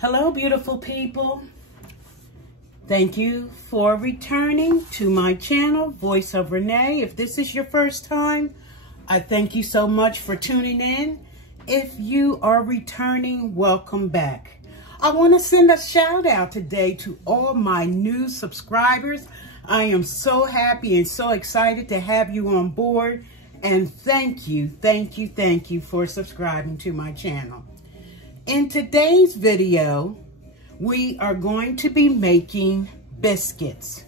Hello, beautiful people. Thank you for returning to my channel, Voice of Renee. If this is your first time, I thank you so much for tuning in. If you are returning, welcome back. I want to send a shout out today to all my new subscribers. I am so happy and so excited to have you on board. And thank you for subscribing to my channel. In today's video, we are going to be making biscuits.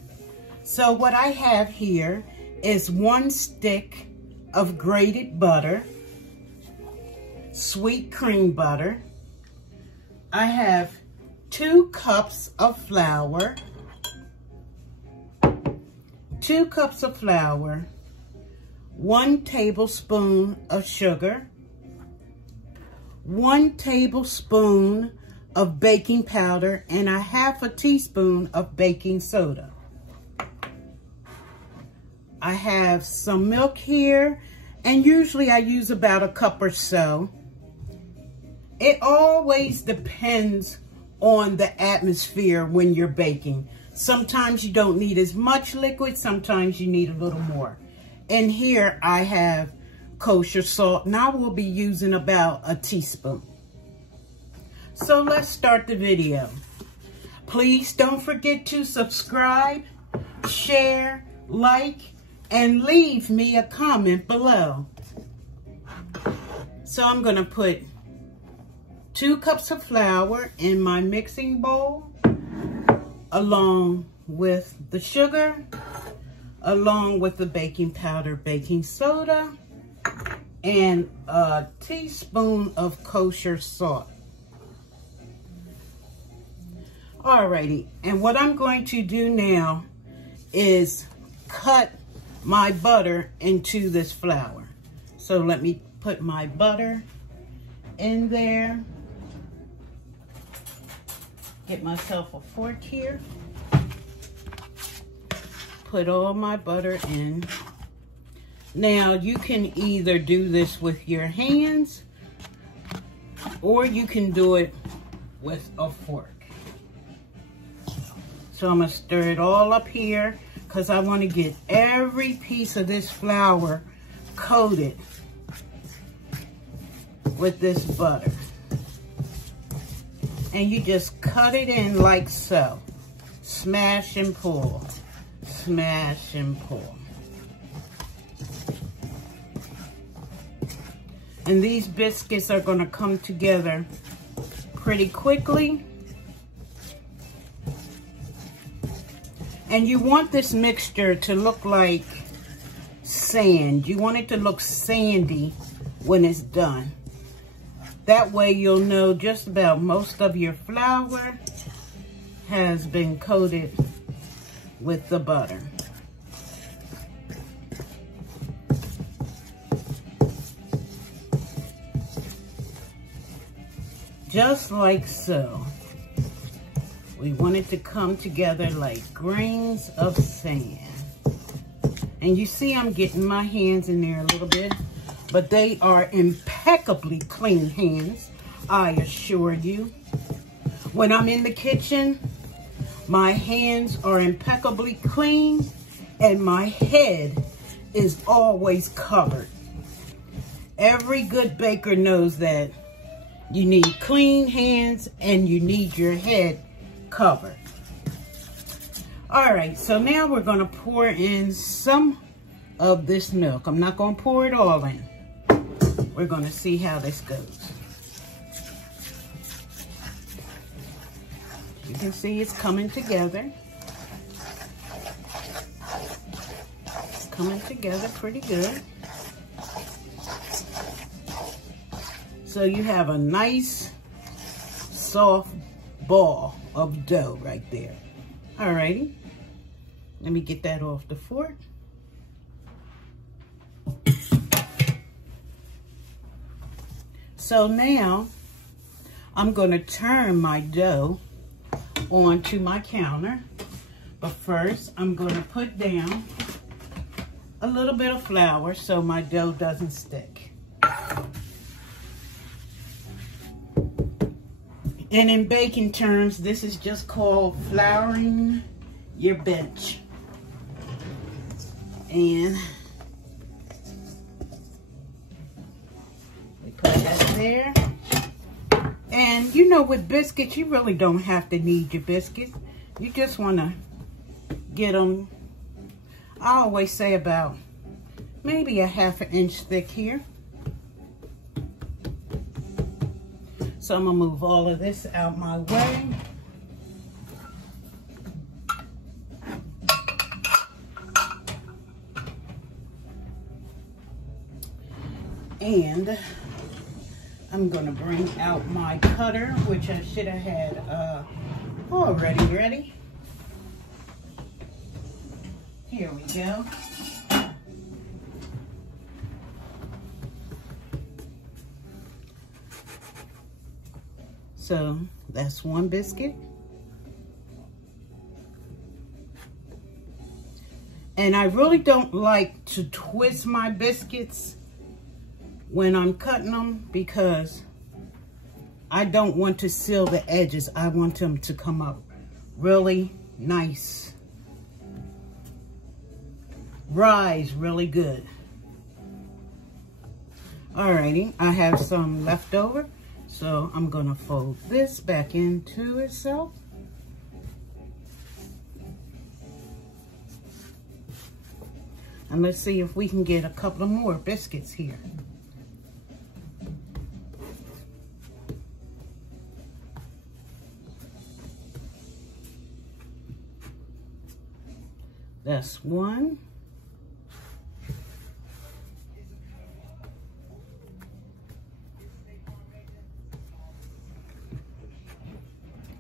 So what I have here is 1 stick of grated butter, sweet cream butter. I have 2 cups of flour, 2 cups of flour, 1 tablespoon of sugar, 1 tablespoon of baking powder, and a 1/2 teaspoon of baking soda. I have some milk here, and usually I use about 1 cup or so. It always depends on the atmosphere when you're baking. Sometimes you don't need as much liquid, sometimes you need a little more. And here I have kosher salt, and I will be using about 1 teaspoon. So let's start the video. Please don't forget to subscribe, share, like, and leave me a comment below. So I'm gonna put 2 cups of flour in my mixing bowl, along with the sugar, along with the baking powder, baking soda, and 1 teaspoon of kosher salt. Alrighty, and what I'm going to do now is cut my butter into this flour. So let me put my butter in there. Get myself a fork here. Put all my butter in. Now you can either do this with your hands or you can do it with a fork. So I'm gonna stir it all up here because I want to get every piece of this flour coated with this butter. And you just cut it in like so. Smash and pull. Smash and pull. And these biscuits are going to come together pretty quickly. And you want this mixture to look like sand. You want it to look sandy when it's done. That way you'll know just about most of your flour has been coated with the butter. Just like so. We want it to come together like grains of sand. And you see I'm getting my hands in there a little bit, but they are impeccably clean hands, I assure you. When I'm in the kitchen, my hands are impeccably clean and my head is always covered. Every good baker knows that you need clean hands and you need your head covered. All right, so now we're gonna pour in some of this milk. I'm not gonna pour it all in. We're gonna see how this goes. You can see it's coming together. It's coming together pretty good. So you have a nice soft ball of dough right there. Alrighty, let me get that off the fork. So now I'm going to turn my dough onto my counter, but first I'm going to put down a little bit of flour so my dough doesn't stick. And in baking terms, this is just called flouring your bench. And we put that there. And you know, with biscuits, you really don't have to knead your biscuits. You just want to get them, I always say about maybe a ½ inch thick here. So I'm gonna move all of this out my way. And I'm gonna bring out my cutter, which I should have had already ready. Here we go. So that's one biscuit. And I really don't like to twist my biscuits when I'm cutting them because I don't want to seal the edges. I want them to come up really nice. Rise really good. Alrighty, I have some left over, so I'm gonna fold this back into itself. And let's see if we can get a couple of more biscuits here. That's one.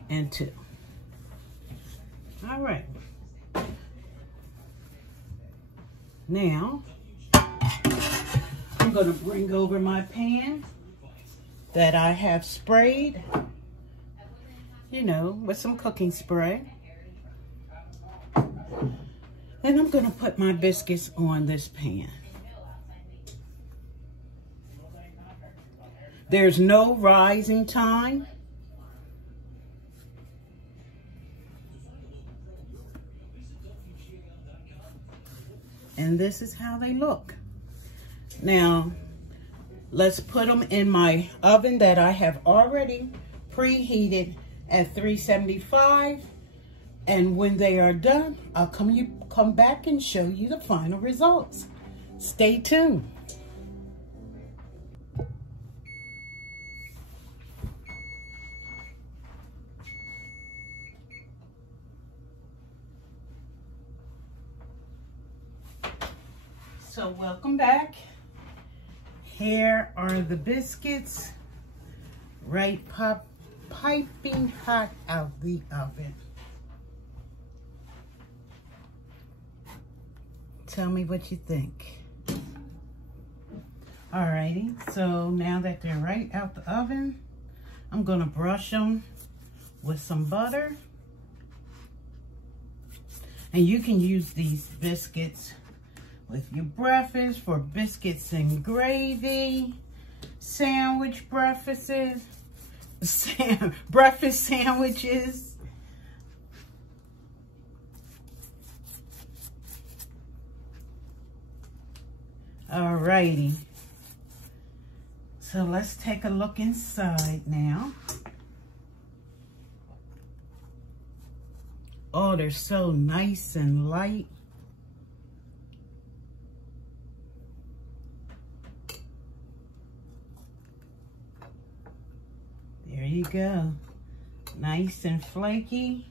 And two. All right. Now, I'm going to bring over my pan that I have sprayed, you know, with some cooking spray. And I'm going to put my biscuits on this pan. There's no rising time. And this is how they look. Now, let's put them in my oven that I have already preheated at 375. And when they are done, I'll come back and show you the final results. Stay tuned. So welcome back. Here are the biscuits, right piping hot out the oven. Tell me what you think. Alrighty, so now that they're right out the oven, I'm gonna brush them with some butter. And you can use these biscuits with your breakfast, for biscuits and gravy, sandwich breakfasts, breakfast sandwiches. Alrighty. So let's take a look inside now. Oh, they're so nice and light. There you go. Nice and flaky.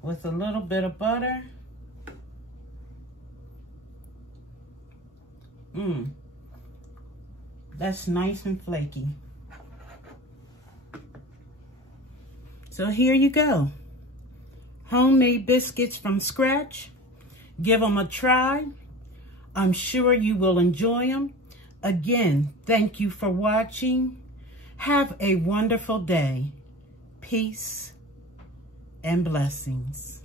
With a little bit of butter. That's nice and flaky. So here you go. Homemade biscuits from scratch. Give them a try. I'm sure you will enjoy them. Again, thank you for watching. Have a wonderful day. Peace and blessings.